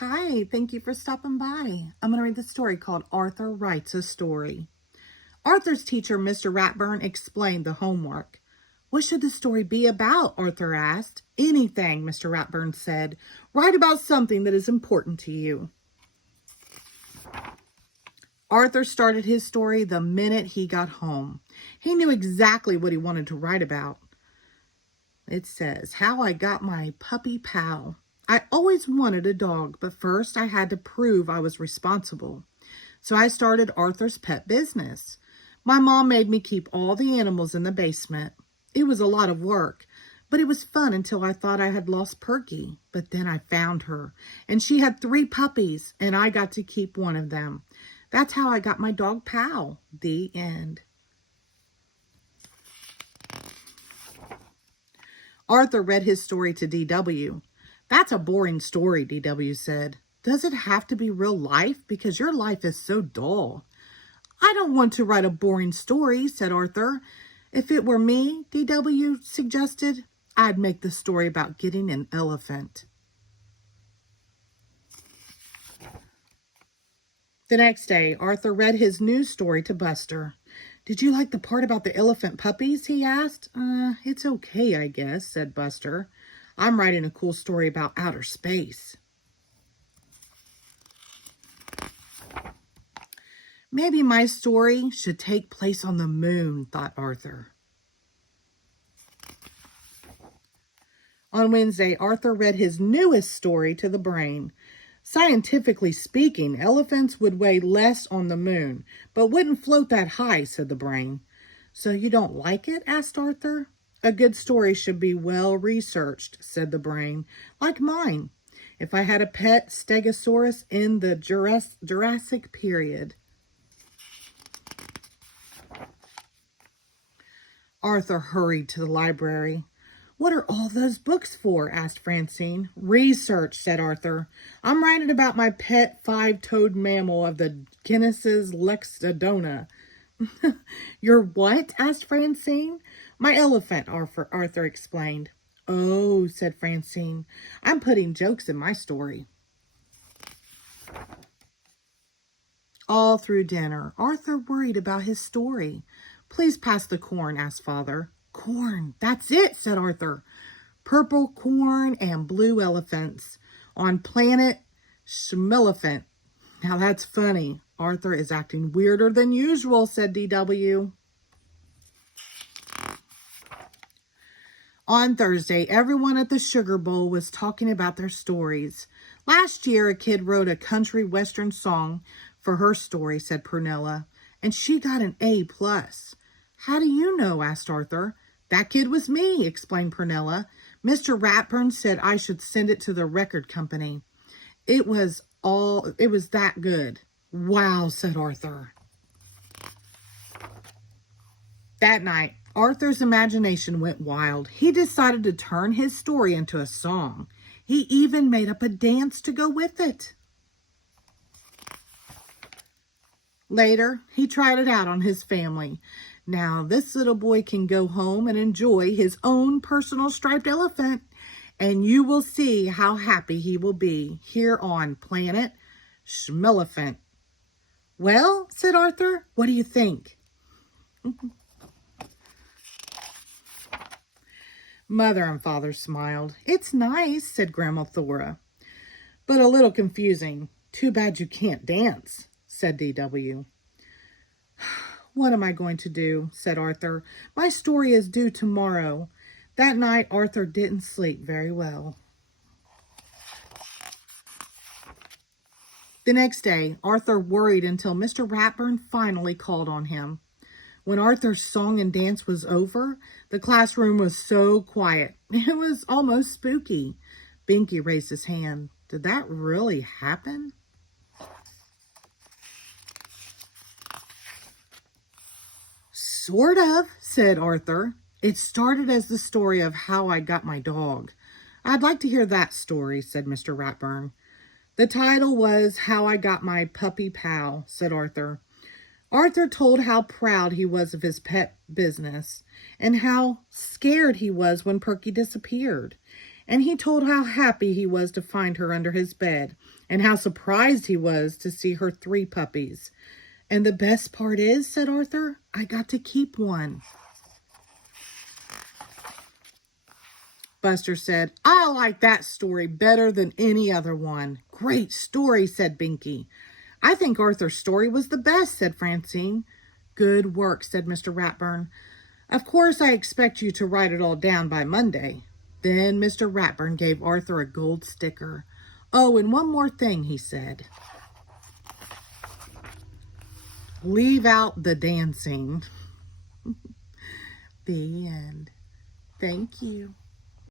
Hi, thank you for stopping by. I'm going to read the story called Arthur Writes a Story. Arthur's teacher, Mr. Ratburn, explained the homework. What should the story be about? Arthur asked. Anything, Mr. Ratburn said. Write about something that is important to you. Arthur started his story the minute he got home. He knew exactly what he wanted to write about. It says, How I Got My Puppy Pal. I always wanted a dog, but first I had to prove I was responsible. So I started Arthur's pet business. My mom made me keep all the animals in the basement. It was a lot of work, but it was fun until I thought I had lost Perky. But then I found her, and she had 3 puppies, and I got to keep one of them. That's how I got my dog Pal. The end. Arthur read his story to D.W. That's a boring story, D.W. said. Does it have to be real life? Because your life is so dull. I don't want to write a boring story, said Arthur. If it were me, D.W. suggested, I'd make the story about getting an elephant. The next day, Arthur read his news story to Buster. Did you like the part about the elephant puppies? He asked. It's okay, I guess, said Buster. I'm writing a cool story about outer space. Maybe my story should take place on the moon, thought Arthur. On Wednesday, Arthur read his newest story to the brain. Scientifically speaking, elephants would weigh less on the moon, but wouldn't float that high, said the brain. So you don't like it? Asked Arthur. A good story should be well researched, said the brain, like mine. If I had a pet stegosaurus in the Jurassic period. Arthur hurried to the library. What are all those books for? Asked Francine. Research, said Arthur. I'm writing about my pet 5-toed mammal of the genus Loxodonta. Your what? Asked Francine. My elephant, Arthur explained. Oh, said Francine. I'm putting jokes in my story. All through dinner, Arthur worried about his story. Please pass the corn, asked Father. Corn, that's it, said Arthur. Purple corn and blue elephants on planet Schmelephant. Now that's funny. Arthur is acting weirder than usual, said D.W. On Thursday, everyone at the Sugar Bowl was talking about their stories. Last year, a kid wrote a country western song for her story, said Pernilla, and she got an A+. How do you know? Asked Arthur. That kid was me, explained Pernilla. Mr. Ratburn said I should send it to the record company. It was that good. Wow, said Arthur. That night, Arthur's imagination went wild. He decided to turn his story into a song. He even made up a dance to go with it. Later, he tried it out on his family. Now, this little boy can go home and enjoy his own personal striped elephant, and you will see how happy he will be here on planet Schmelephant. Well, said Arthur, what do you think? Mother and Father smiled. It's nice, said Grandma Thora, but a little confusing. Too bad you can't dance, said D.W. What am I going to do? Said Arthur. My story is due tomorrow. That night, Arthur didn't sleep very well. The next day, Arthur worried until Mr. Ratburn finally called on him. When Arthur's song and dance was over, the classroom was so quiet. It was almost spooky. Binky raised his hand. Did that really happen? Sort of, said Arthur. It started as the story of how I got my dog. I'd like to hear that story, said Mr. Ratburn. The title was How I Got My Puppy Pal, said Arthur. Arthur told how proud he was of his pet business and how scared he was when Perky disappeared. and he told how happy he was to find her under his bed, and how surprised he was to see her 3 puppies. "And the best part is," said Arthur, "I got to keep one." Buster said, "I like that story better than any other one." "Great story," said Binky. "I think Arthur's story was the best," said Francine. "Good work," said Mr. Ratburn. "Of course, I expect you to write it all down by Monday." Then Mr. Ratburn gave Arthur a gold sticker. "Oh, and one more thing," he said. "Leave out the dancing." The end. Thank you.